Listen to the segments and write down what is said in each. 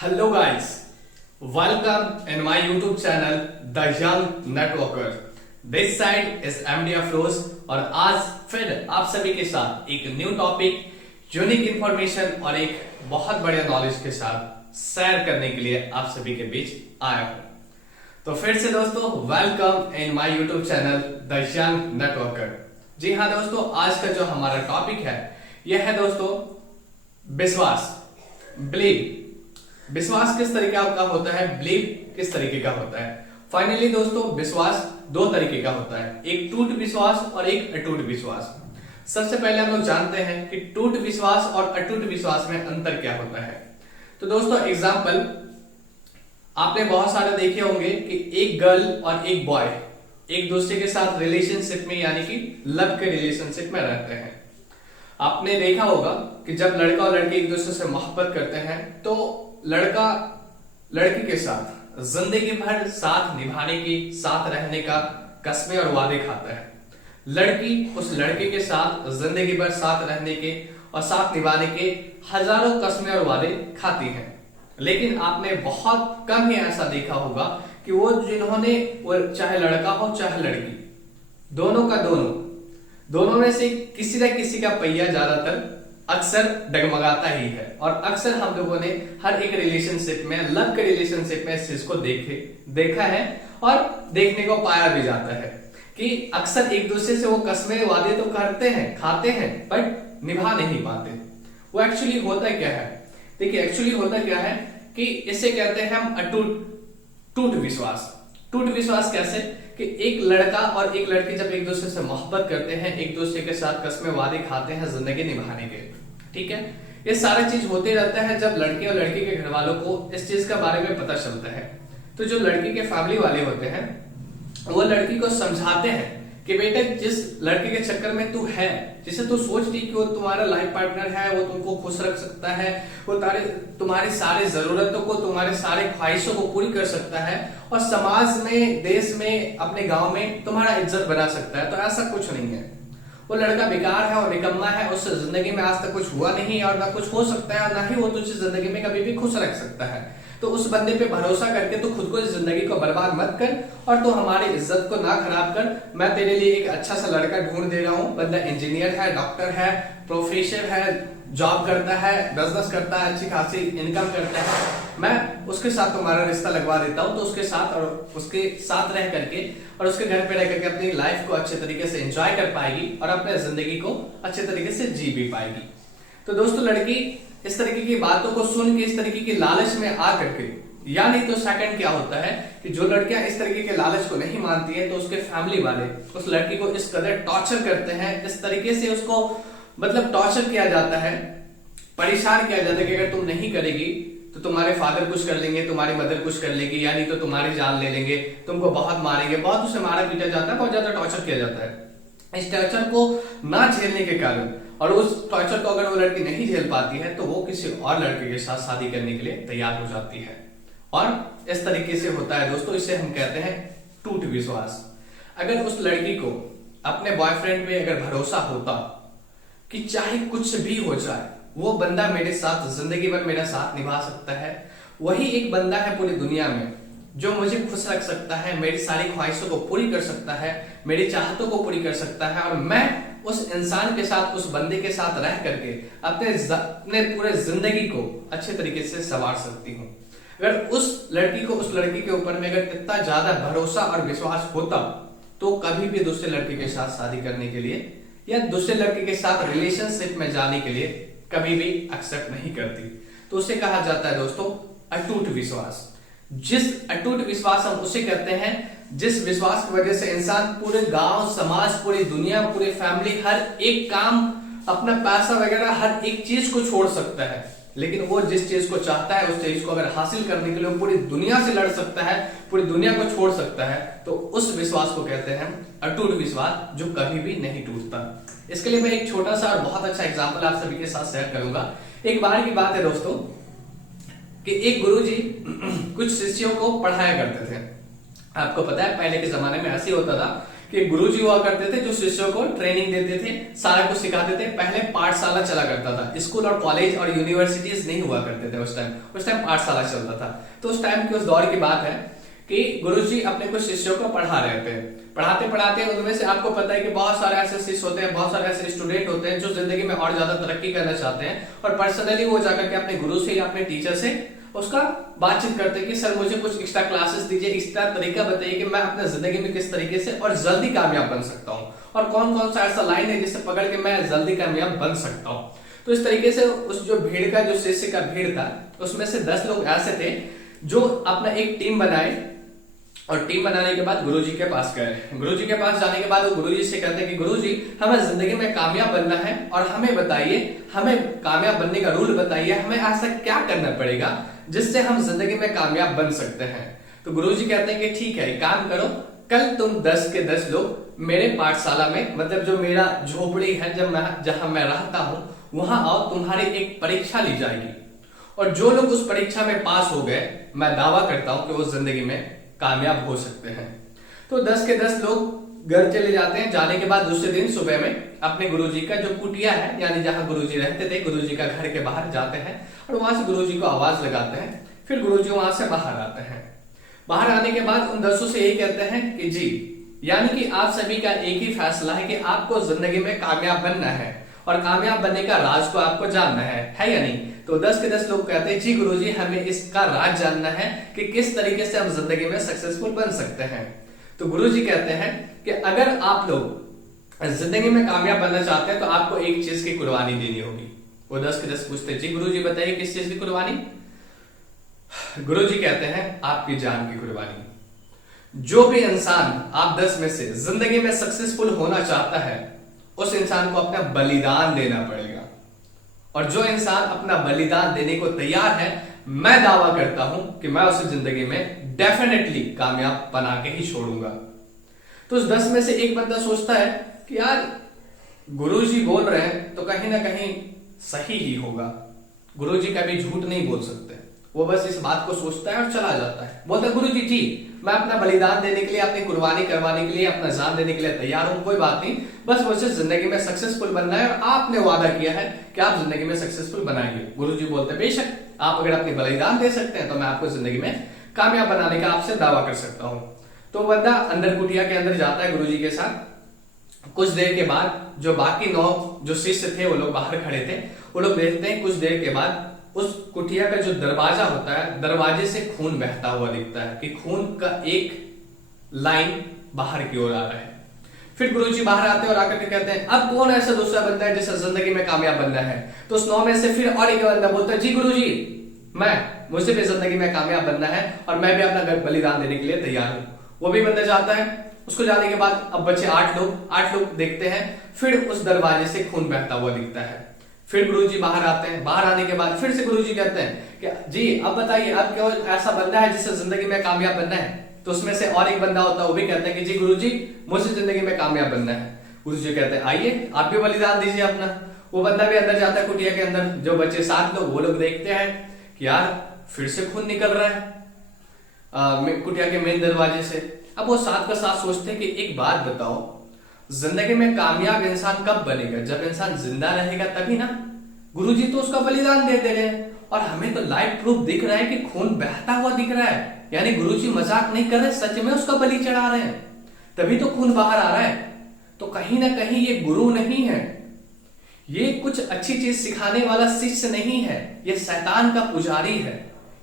Hello guys, welcome in my YouTube channel The Young Networker. This side is MD Afroz और आज फिर आप सभी के साथ एक न्यू टॉपिक, यूनिक इंफॉर्मेशन और एक बहुत बड़े नॉलेज के साथ शेयर करने के लिए आप सभी के बीच आया हूं। तो फिर से दोस्तों welcome in my YouTube channel the young networker. जी हाँ दोस्तों, आज का जो हमारा टॉपिक है यह है दोस्तों विश्वास, बिलीव। विश्वास किस तरीके का होता है, बिलीव किस तरीके का होता है। फाइनली दोस्तों विश्वास दो तरीके का होता है, एक टूट विश्वास और एक अटूट विश्वास। सबसे पहले हम लोग जानते हैं कि टूट विश्वास और अटूट विश्वास में अंतर क्या होता है। तो दोस्तों एग्जाम्पल आपने बहुत सारे देखे होंगे कि एक गर्ल और एक बॉय एक दूसरे के साथ रिलेशनशिप में यानी कि लव के रिलेशनशिप में रहते हैं। आपने देखा होगा कि जब लड़का और लड़की एक दूसरे से मोहब्बत करते हैं तो लड़का लड़की के साथ जिंदगी भर साथ निभाने की, साथ रहने का कस्में और वादे खाता है। लड़की उस लड़के के साथ जिंदगी भर साथ रहने के और साथ निभाने के हजारों कस्में और वादे खाती है। लेकिन आपने बहुत कम ही ऐसा देखा होगा कि वो जिन्होंने, वो चाहे लड़का हो चाहे लड़की, दोनों में से किसी न किसी का पहिया ज्यादातर अक्सर डगमगाता ही है। और अक्सर हम लोगों ने हर एक रिलेशनशिप में, लव के रिलेशनशिप में इस चीज को देखा है और देखने को पाया भी जाता है कि अक्सर एक दूसरे से वो कस्में वादे तो करते हैं, खाते हैं, बट निभा नहीं पाते। वो एक्चुअली होता क्या है, देखिए एक्चुअली होता क्या है कि इसे कहते हैं हम टूट विश्वास। टूट विश्वास कैसे कि एक लड़का और एक लड़की जब एक दूसरे से मोहब्बत करते हैं, एक दूसरे के साथ कस्में वादे खाते हैं जिंदगी निभाने के, ठीक है। ये सारा चीज होते रहता है जब लड़के और लड़की के घर वालों को इस चीज के बारे में पता चलता है। तो जो लड़की के फैमिली वाले होते हैं वो लड़की को समझाते हैं कि बेटा जिस लड़के के चक्कर में तू है, जिसे तू सोच रही कि वो तुम्हारा लाइफ पार्टनर है, वो तुमको खुश रख सकता है, वो तुम्हारी सारी जरूरतों को, तुम्हारे सारे ख्वाहिशों को पूरी कर सकता है और समाज में, देश में, अपने गांव में तुम्हारा इज्जत बना सकता है, तो ऐसा कुछ नहीं है। वो लड़का बेकार है और निकम्मा है, उससे जिंदगी में आज तक कुछ हुआ नहीं और ना कुछ हो सकता है और ना ही वो तुझे जिंदगी में कभी भी खुश रख सकता है। तो उस बंदे पे भरोसा करके तू खुद को इस जिंदगी को बर्बाद मत कर और तू हमारी इज्जत को ना खराब कर। मैं तेरे लिए एक अच्छा सा लड़का ढूंढ दे रहा हूँ, बंदा इंजीनियर है, डॉक्टर है, प्रोफेसर है, जॉब करता है, बिजनेस करता है, अच्छी खासी इनकम करता है, मैं उसके साथ तुम्हारा रिश्ता लगवा देता हूँ। तो उसके साथ रह करके और उसके घर पे रह करके अपनी लाइफ को अच्छे तरीके से एंजॉय कर पाएगी और अपने जिंदगी को अच्छे तरीके से जी भी पाएगी। तो दोस्तों लड़की इस तरीके की बातों को सुन के, इस तरीके की लालच में आ करके, या नहीं तो सेकंड क्या होता है कि जो लड़कियां इस तरीके के लालच को नहीं मानती है तो उसके फैमिली वाले उस लड़की को इस कदर टॉर्चर करते हैं, इस तरीके से उसको मतलब टॉर्चर किया जाता है, परेशान किया जाता है कि अगर तुम नहीं करेगी तो तुम्हारे फादर कुछ कर लेंगे, तुम्हारी मदर कुछ कर लेगी, या नहीं तो तुम्हारी जान ले लेंगे, तुमको बहुत मारेंगे, बहुत उसे मारा पीटा जाता है, बहुत ज्यादा टॉर्चर किया जाता है। इस टॉर्चर को ना झेलने के कारण और उस टॉर्चर को अगर वो लड़की नहीं झेल पाती है तो वो किसी और लड़के के साथ शादी करने के लिए तैयार हो जाती है और इस तरीके से होता है दोस्तों, इसे हम कहते हैं टूट विश्वास। अगर उस लड़की को अपने बॉयफ्रेंड पे अगर भरोसा होता कि चाहे कुछ भी हो जाए वो बंदा मेरे साथ जिंदगी भर मेरा साथ निभा सकता है, वही एक बंदा है पूरी दुनिया में जो मुझे खुश रख सकता है, मेरी सारी ख्वाहिशों को पूरी कर सकता है, मेरी चाहतों को पूरी कर सकता है, और मैं उस इंसान के साथ, उस बंदे के साथ रह करके अपने पूरे जिंदगी को अच्छे तरीके से संवार सकती हूँ। अगर उस लड़की को, उस लड़की के ऊपर में अगर इतना ज्यादा भरोसा और विश्वास होता तो कभी भी दूसरे लड़के के साथ शादी करने के लिए या दूसरे लड़के के साथ रिलेशनशिप में जाने के लिए कभी भी एक्सेप्ट नहीं करती। तो उसे कहा जाता है दोस्तों अटूट विश्वास। जिस अटूट विश्वास हम उसे कहते हैं जिस विश्वास की वजह से इंसान पूरे गांव, समाज, पूरी दुनिया, पूरी फैमिली, हर एक काम, अपना पैसा वगैरह हर एक चीज को छोड़ सकता है, लेकिन वो जिस चीज को चाहता है उस चीज को अगर हासिल करने के लिए पूरी दुनिया से लड़ सकता है, पूरी दुनिया को छोड़ सकता है, तो उस विश्वास को कहते हैं अटूट विश्वास, जो कभी भी नहीं टूटता। इसके लिए मैं एक छोटा सा और बहुत अच्छा एग्जाम्पल आप सभी के साथ शेयर करूंगा। एक बार की बात है दोस्तों कि एक गुरुजी कुछ शिष्यों को पढ़ाया करते थे। आपको पता है पहले के जमाने में ऐसे होता था कि गुरुजी हुआ करते थे जो शिष्यों को ट्रेनिंग देते थे, सारा कुछ सिखाते थे। पहले पाठशाला चला करता था, स्कूल और कॉलेज और यूनिवर्सिटीज नहीं हुआ करते थे उस टाइम पाठशाला चलता था। तो उस टाइम की उस दौर की बात है कि गुरुजी अपने कुछ शिष्यों को पढ़ा रहे थे। पढ़ाते पढ़ाते उनमें से आपको पता है कि बहुत सारे ऐसे शिष्य होते हैं, बहुत सारे ऐसे स्टूडेंट होते हैं जो जिंदगी में और ज्यादा तरक्की करना चाहते हैं और पर्सनली वो जाकर के अपने गुरु से या अपने टीचर से उसका बातचीत करते हैं कि सर मुझे कुछ एक्स्ट्रा क्लासेस दीजिए, एक्स्ट्रा तरीका बताइए कि मैं अपने जिंदगी में किस तरीके से और जल्दी कामयाब बन सकता हूँ, और कौन कौन सा ऐसा लाइन है जिसे पकड़ के मैं जल्दी कामयाब बन सकता हूँ। तो इस तरीके से उस जो भीड़ का, जो शिष्य का भीड़ था, उसमें से 10 लोग ऐसे थे जो अपना एक टीम बनाए, और टीम बनाने के बाद गुरुजी के पास गए। गुरुजी के पास जाने के बाद वो गुरुजी से कहते हैं कि गुरुजी हमें जिंदगी में कामयाब बनना है और हमें बताइए, हमें कामयाब बनने का रूल बताइए, हमें ऐसा क्या करना पड़ेगा जिससे हम जिंदगी में कामयाब बन सकते हैं। तो गुरुजी कहते हैं कि ठीक है, काम करो, कल तुम 10 के 10 लोग मेरे पाठशाला में, मतलब जो मेरा झोपड़ी है जहां मैं रहता हूं, वहां आओ, तुम्हारी एक परीक्षा ली जाएगी, और जो लोग उस परीक्षा में पास हो गए, मैं दावा करता हूं कि वो जिंदगी में कामयाब हो सकते हैं। तो 10 के 10 लोग घर चले जाते हैं। जाने के बाद दूसरे दिन सुबह में अपने गुरुजी का जो कुटिया है, यानी जहां गुरुजी रहते थे, गुरुजी का घर के बाहर जाते हैं और वहां से गुरुजी को आवाज लगाते हैं। फिर गुरुजी वहां से बाहर आते हैं। बाहर आने के बाद उन 10 से यही कहते हैं कि जी, यानी कि आप सभी का एक ही फैसला है कि आपको जिंदगी में कामयाब बनना है और कामयाब बनने का राज को आपको जानना है या नहीं। तो 10 के 10 लोग कहते हैं जी गुरुजी, हमें इसका राज जानना है कि किस तरीके से हम जिंदगी में सक्सेसफुल बन सकते हैं। तो गुरुजी कहते हैं कि अगर आप लोग जिंदगी में कामयाब बनना चाहते हैं तो आपको एक चीज की कुर्बानी देनी होगी। वो 10 के 10 पूछते हैं जी गुरुजी बताइए किस चीज की कुर्बानी। गुरुजी कहते हैं आपकी जान की कुर्बानी। जो भी इंसान आप 10 में से जिंदगी में सक्सेसफुल होना चाहता है, उस इंसान को अपना बलिदान देना पड़ेगा, और जो इंसान अपना बलिदान देने को तैयार है, मैं दावा करता हूं कि मैं उसे जिंदगी में डेफिनेटली कामयाब बना के ही छोड़ूंगा। तो उस 10 में से एक बंदा सोचता है कि यार गुरुजी बोल रहे हैं तो कहीं ना कहीं सही ही होगा, गुरुजी कभी झूठ नहीं बोल सकते। वो बस इस बात को सोचता है और चला जाता है। बोलता है गुरुजी जी, मैं अपना बलिदान देने के लिए, अपनी कुर्बानी करवाने के लिए, अपना जान देने के लिए तैयार हूं, कोई बात नहीं, बस मुझे जिंदगी में सक्सेसफुल बनना है और आपने वादा किया है कि आप जिंदगी में सक्सेसफुल बनाएंगे। गुरुजी बोलते हैं बेशक, आप अगर अपनी बलिदान दे सकते हैं तो मैं आपको जिंदगी में कामयाब बनाने का आपसे दावा कर सकता हूं। तो बंदा अंदर कुटिया के अंदर जाता है गुरुजी के साथ। कुछ देर के बाद जो बाकी 9 जो शिष्य थे वो लोग बाहर खड़े थे, वो लोग देखते हैं कुछ देर के बाद उस कुटिया का जो दरवाजा होता है, दरवाजे से खून बहता हुआ दिखता है कि खून का एक लाइन बाहर की ओर आ रहा है। फिर गुरुजी बाहर आते हैं और आकर के कहते हैं अब कौन ऐसा दूसरा बंदा है जिसे जिंदगी में कामयाब बनना है। तो उस 9 में से फिर और एक बंदा बोलता है जी गुरुजी, मुझे भी जिंदगी में कामयाब बनना है और मैं भी अपना बलिदान देने के लिए तैयार हूं। वो भी बंदा जाता है। उसको जाने के बाद अब बचे 8 लोग देखते हैं, फिर उस दरवाजे से खून बहता हुआ दिखता है। फिर गुरुजी बाहर आते हैं। बाहर आने के बाद फिर से गुरुजी कहते हैं कि जी अब बताइए, अब क्यों ऐसा बंदा है जिसे जिंदगी में कामयाब बनना है। तो उसमें से और एक बंदा होता है, वो भी कहते हैं कि जी गुरुजी, मुझे जिंदगी में कामयाब बनना है। गुरुजी कहते हैं आइए आप भी बलिदान दीजिए अपना। वो बंदा भी अंदर जाता है कुटिया के अंदर। जो बच्चे 7 लोग, वो लोग देखते हैं कि यार फिर से खून निकल रहा है कुटिया के मेन दरवाजे से। अब वो 7 का 7 सोचते हैं कि एक बात बताओ, जिंदगी में कामयाब इंसान कब बनेगा? जब इंसान जिंदा रहेगा तभी ना। गुरुजी तो उसका बलिदान दे दे रहे हैं और हमें तो लाइव प्रूफ दिख रहा है कि खून बहता हुआ दिख रहा है, यानी गुरुजी मजाक नहीं कर रहे, सच में उसका बलि चढ़ा रहे हैं, तभी तो खून बाहर आ रहा है। तो कहीं ना कहीं ये गुरु नहीं है, ये कुछ अच्छी चीज सिखाने वाला शिष्य नहीं है, ये शैतान का पुजारी है।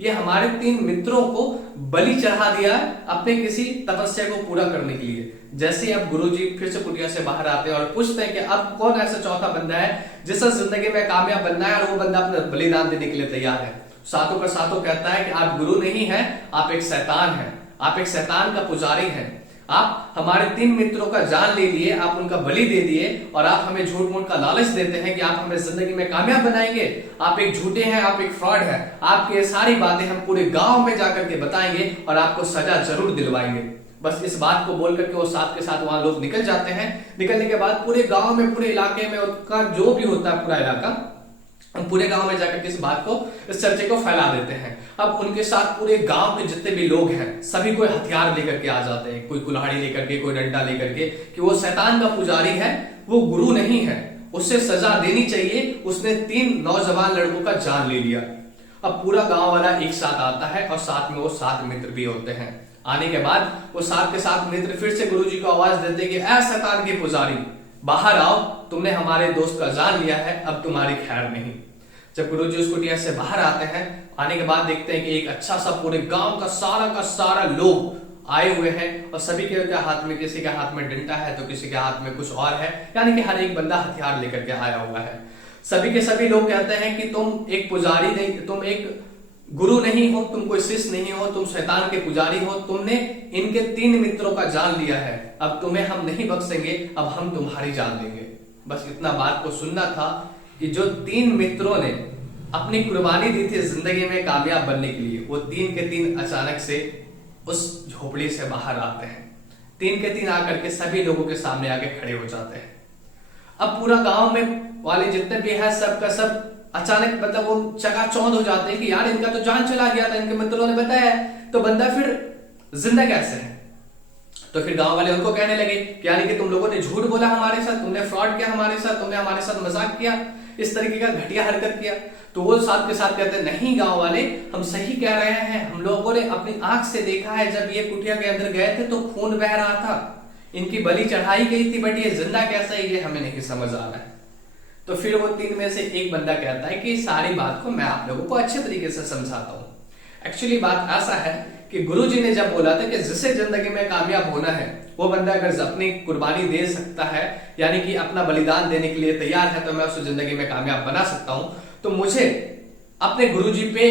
ये हमारे 3 मित्रों को बलि चढ़ा दिया अपने किसी तपस्या को पूरा करने के लिए। जैसे अब गुरुजी फिर से कुटिया से बाहर आते हैं और पूछते हैं कि अब कौन ऐसा चौथा बंदा है जिसे जिंदगी में कामयाब बनना है और वो बंदा अपना बलिदान देने के लिए तैयार है। 7 का 7 कहता है कि आप गुरु नहीं है, आप एक शैतान है, आप एक शैतान का पुजारी हैं। आप हमारे 3 मित्रों का जान ले लिए, आप उनका बलि दे दिए और आप हमें झूठ मूठ का लालच देते हैं कि आप हमें जिंदगी में कामयाब बनाएंगे। आप एक झूठे हैं, आप एक फ्रॉड हैं। आपकी ये सारी बातें हम पूरे गांव में जाकर के बताएंगे और आपको सजा जरूर दिलवाएंगे। बस इस बात को बोल करके वो 7 के 7 वहां लोग निकल जाते हैं। निकलने के बाद पूरे गांव में, पूरे इलाके में, उसका जो भी होता है पूरा इलाका, पूरे गांव में जाकर के इस बात को, इस चर्चे को फैला देते हैं। अब उनके साथ पूरे गांव के जितने भी लोग हैं सभी कोई हथियार लेकर के आ जाते हैं, कोई कुल्हाड़ी लेकर के, कोई डंडा लेकर के, कि वो शैतान का पुजारी है, वो गुरु नहीं है, उससे सजा देनी चाहिए, उसने 3 नौजवान लड़कों का जान ले लिया। अब पूरा गांव वाला एक साथ आता है और साथ में वो 7 मित्र भी होते हैं। आने के बाद वो 7 के 7 मित्र फिर से गुरुजी को आवाज देते कि ऐ शैतान के पुजारी, बाहर आओ, तुमने हमारे दोस्त का जान लिया है, अब तुम्हारी खैर नहीं। जब गुरुजी उस कुटिया से बाहर आते हैं, आने के बाद देखते हैं कि एक अच्छा सा पूरे गांव का सारा लोग आए हुए हैं और सभी के हाथ में, किसी के हाथ में डंडा है तो किसी के हाथ में कुछ और है, यानी कि हर एक बंदा हथियार लेकर के आया हुआ है। सभी के सभी लोग कहते हैं कि तुम एक पुजारी नहीं, तुम एक गुरु नहीं हो, तुम कोई शिष्य नहीं हो, तुम शैतान के पुजारी हो, तुमने इनके 3 मित्रों का जान लिया है, अब तुम्हें हम नहीं बख्शेंगे, अब हम तुम्हारी जान लेंगे। बस इतना बात को सुनना था कि जो 3 मित्रों ने अपनी कुर्बानी दी थी जिंदगी में कामयाब बनने के लिए, वो 3 के 3 अचानक से उस झोपड़ी से बाहर आते हैं। 3 के 3 आकर के सभी लोगों के सामने आके खड़े हो जाते हैं। अब पूरा गांव में वाले जितने भी है सब का सब अचानक मतलब वो चकाचौंध हो जाते हैं कि यार इनका तो जान चला गया था, इनके मित्रों ने बताया, तो बंदा फिर जिंदा कैसे है। तो फिर गांव वाले उनको कहने लगे कि यानी कि तुम लोगों ने झूठ बोला हमारे साथ, तुमने फ्रॉड किया हमारे साथ, तुमने हमारे साथ मजाक किया, इस तरीके का घटिया हरकत किया। तो वो साथ के साथ कहते हैं नहीं गांव वाले, हम सही कह रहे हैं, हम लोगों ने अपनी आंख से देखा है, जब ये कुटिया के अंदर गए थे तो खून बह रहा था, इनकी बलि चढ़ाई गई थी, बट ये जिंदा कैसा है ये हमें नहीं समझ आ रहा है। तो फिर वो 3 में से एक बंदा कहता है कि सारी बात को मैं आप लोगों को अच्छे तरीके से समझाता हूं। एक्चुअली बात ऐसा है कि गुरुजी ने जब बोला था कि जिसे जिंदगी में कामयाब होना है वो बंदा अगर अपनी कुर्बानी दे सकता है, यानी कि अपना बलिदान देने के लिए तैयार है, तो मैं उसे जिंदगी में कामयाब बना सकता हूं। तो मुझे अपने गुरुजी पे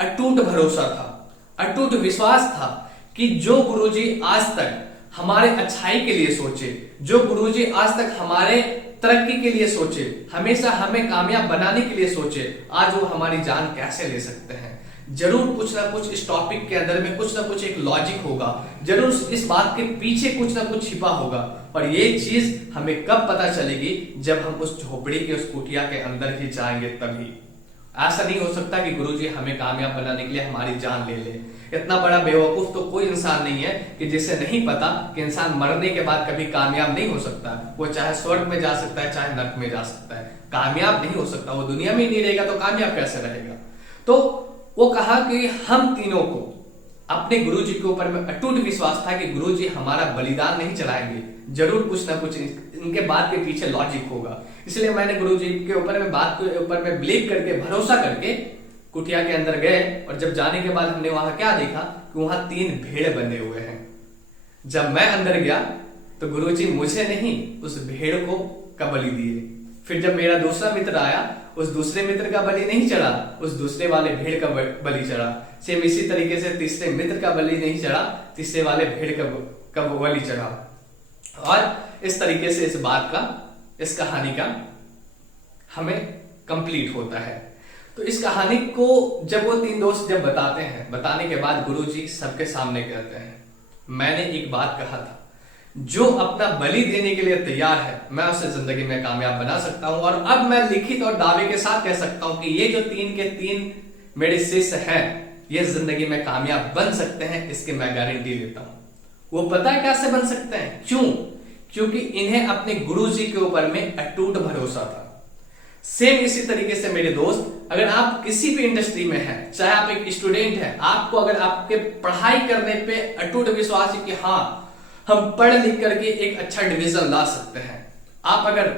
अटूट भरोसा था, अटूट विश्वास था कि जो गुरुजी आज तक हमारे अच्छाई के लिए सोचे, जो गुरुजी आज तक हमारे तरक्की के लिए सोचे, हमेशा हमें कामयाब बनाने के लिए सोचे, आज वो हमारी जान कैसे ले सकते हैं। जरूर कुछ ना कुछ इस टॉपिक के अंदर में कुछ ना कुछ एक लॉजिक होगा, जरूर इस बात के पीछे कुछ ना कुछ छिपा होगा, और ये चीज हमें कब पता चलेगी, जब हम उस झोपड़ी के उस कुटिया के अंदर ही जाएंगे तभी। ऐसा नहीं हो सकता कि गुरुजी हमें कामयाब बनाने के लिए हमारी जान ले ले। इतना बड़ा बेवकूफ तो कोई इंसान नहीं है कि जिसे नहीं पता कि इंसान मरने के बाद कभी कामयाब नहीं हो सकता। वो चाहे स्वर्ग में जा सकता है, चाहे नरक में जा सकता है, कामयाब नहीं हो सकता। वो दुनिया में ही नहीं रहेगा तो कामयाब कैसे रहेगा। तो वो कहा कि हम तीनों को अपने गुरुजी के ऊपर में अटूट विश्वास था कि गुरुजी हमारा बलिदान नहीं चढ़ाएंगे, जरूर कुछ ना कुछ इनके बात के पीछे लॉजिक होगा। इसलिए मैंने गुरुजी के ऊपर में बात के ऊपर में बिलीव करके, भरोसा करके कुटिया के अंदर गए। और जब जाने के बाद हमने वहां क्या देखा कि वहां 3 भेड़ बंधे हुए हैं। जब मैं अंदर गया तो गुरुजी मुझे नहीं उस भेड़ को का बलि दिए। फिर जब मेरा दूसरा मित्र आया, उस दूसरे मित्र का बलि नहीं चढ़ा, उस दूसरे वाले भेड़ का बलि चढ़ा। सेम इसी तरीके से तीसरे मित्र का बलि नहीं चढ़ा, तीसरे वाले भेड़ का बलि चढ़ा। और इस तरीके से इस बात का, इस कहानी का हमें कंप्लीट होता है। तो इस कहानी को जब वो 3 दोस्त जब बताते हैं, बताने के बाद गुरुजी सबके सामने कहते हैं, मैंने एक बात कहा था, जो अपना बलि देने के लिए तैयार है मैं उसे जिंदगी में कामयाब बना सकता हूं। और अब मैं लिखित और दावे के साथ कह सकता हूं कि ये जो 3 के 3 मेरे शिष्य हैं, ये जिंदगी में कामयाब बन सकते हैं, इसकी मैं गारंटी देता हूं। वो पता है कैसे बन सकते हैं, क्यों? क्योंकि इन्हें अपने गुरुजी के ऊपर में अटूट भरोसा था। सेम इसी तरीके से मेरे दोस्त, अगर आप किसी भी इंडस्ट्री में हैं, चाहे आप एक स्टूडेंट हैं, आपको अगर आपके पढ़ाई करने पे अटूट विश्वास है कि हाँ हम पढ़ लिख करके एक अच्छा डिवीजन ला सकते हैं, आप अगर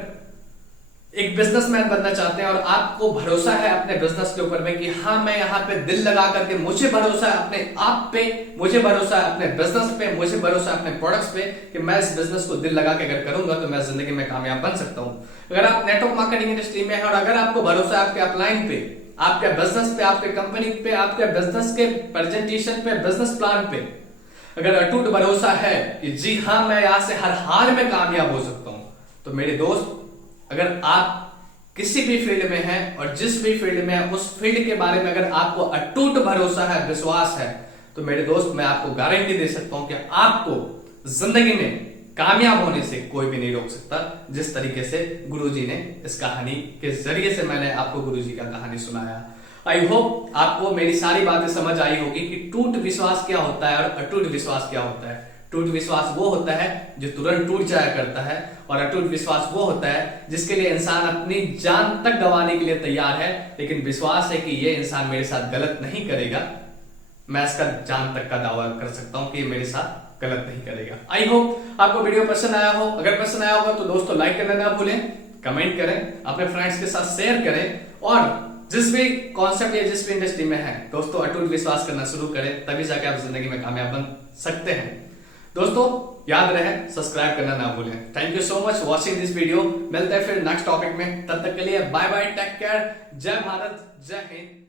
एक बिजनेसमैन बनना चाहते हैं और आपको भरोसा है अपने बिजनेस के ऊपर में कि हाँ मैं यहाँ पे दिल लगा करके, मुझे भरोसा है अपने आप पे, मुझे भरोसा है अपने बिजनेस पे, मुझे भरोसा है अपने प्रोडक्ट्स पे कि मैं इस बिजनेस को दिल लगा के अगर करूंगा तो मैं जिंदगी में कामयाब बन सकता हूं। अगर आप नेटवर्क मार्केटिंग इंडस्ट्री में हैं और अगर आपको भरोसा है आपके अपलाइन पे, आपके बिजनेस पे, आपके कंपनी पे, आपके बिजनेस के प्रेजेंटेशन पे, बिजनेस प्लान पे अगर अटूट भरोसा है कि जी हाँ मैं यहां से हर हाल में कामयाब हो सकता हूं, तो मेरे दोस्त अगर आप किसी भी फील्ड में हैं और जिस भी फील्ड में है उस फील्ड के बारे में अगर आपको अटूट भरोसा है, विश्वास है, तो मेरे दोस्त मैं आपको गारंटी दे सकता हूं कि आपको जिंदगी में कामयाब होने से कोई भी नहीं रोक सकता। जिस तरीके से गुरुजी ने इस कहानी के जरिए से मैंने आपको गुरुजी का कहानी सुनाया। आई होप आपको मेरी सारी बातें समझ आई होगी कि टूट विश्वास क्या होता है और अटूट विश्वास क्या होता है। टूट विश्वास वो होता है जो तुरंत टूट जाया करता है, और अटूट विश्वास वो होता है जिसके लिए इंसान अपनी जान तक गंवाने के लिए तैयार है, लेकिन विश्वास है कि ये इंसान मेरे साथ गलत नहीं करेगा। मैं इसका जान तक का दावा कर सकता हूं कि ये मेरे साथ गलत नहीं करेगा। आई होप आपको वीडियो पसंद आया हो। अगर पसंद आया होगा तो दोस्तों लाइक करना ना भूलें, कमेंट करें, अपने फ्रेंड्स के साथ शेयर करें, और जिस भी कॉन्सेप्ट या जिस भी इंडस्ट्री में है दोस्तों अटूट विश्वास करना शुरू करें, तभी जाके आप जिंदगी में कामयाब बन सकते हैं। दोस्तों याद रहे सब्सक्राइब करना ना भूलें। Thank you so much watching this video. मिलते हैं फिर नेक्स्ट टॉपिक में, तब तक के लिए बाय बाय, टेक केयर, जय भारत, जय हिंद।